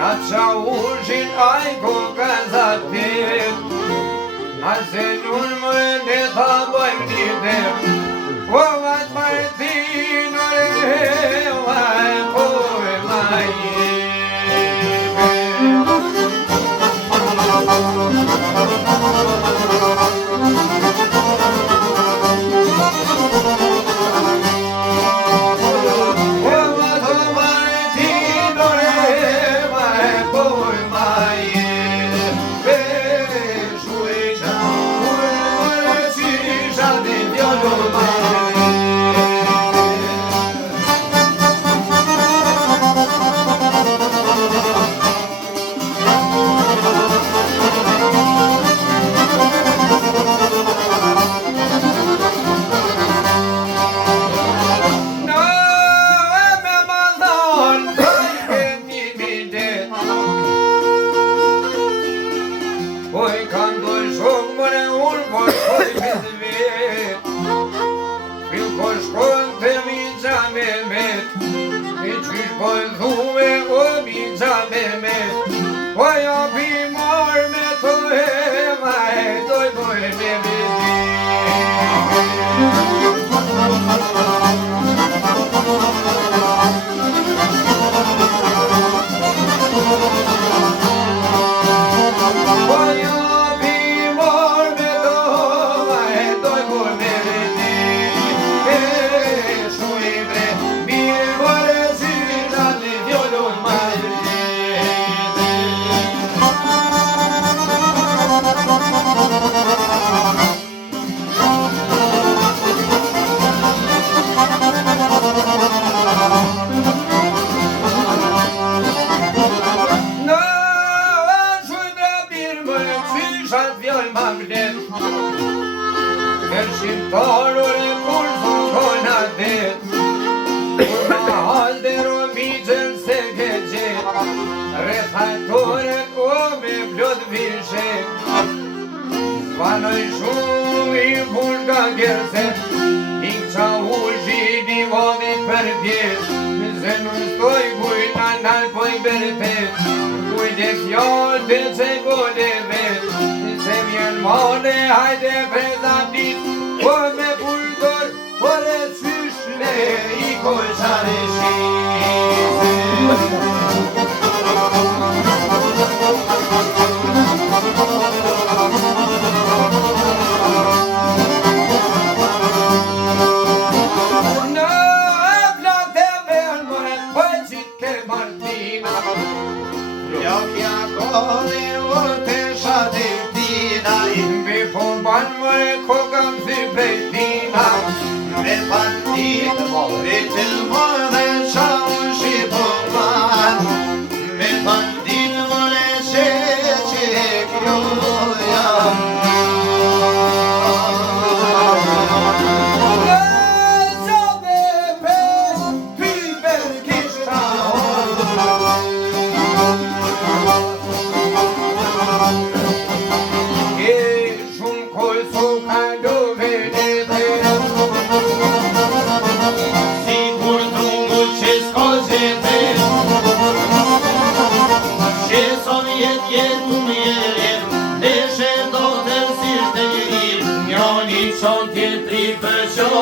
Na qa ushin aj ko kazatit Na se nun më ne tha bojmë një dem O vat martinore vaj poj ma Oj, kanë doj shok mëre unë, po shkoj vetë vetë Fil po shkojnë të minqa me met I qysh po dhume o minqa me met Po jo pi marë me të hema e doj boj me veti Shqiptarur e kur zukon adet Kur ma halder o miqen se ke gjet Rethajtoret o me plot vishet Svanoj shumë i push ka gerset Ik qa u zhidi vodit për pjes Se nuk stoj kujt anal poj berpet Kujt e fjall të që gode vet Se vjen mone hajde preza dit Po me buldor, po le qysh me I koqare shite Në e plak të vermore, po e qit ke Martina Plakja kodi o të shadetina Imbi po ban mëre ko kam si prejtina Me pandit, vetel më dhe qau shqipovan Me pandit mëre që kjo jam Son tjetri për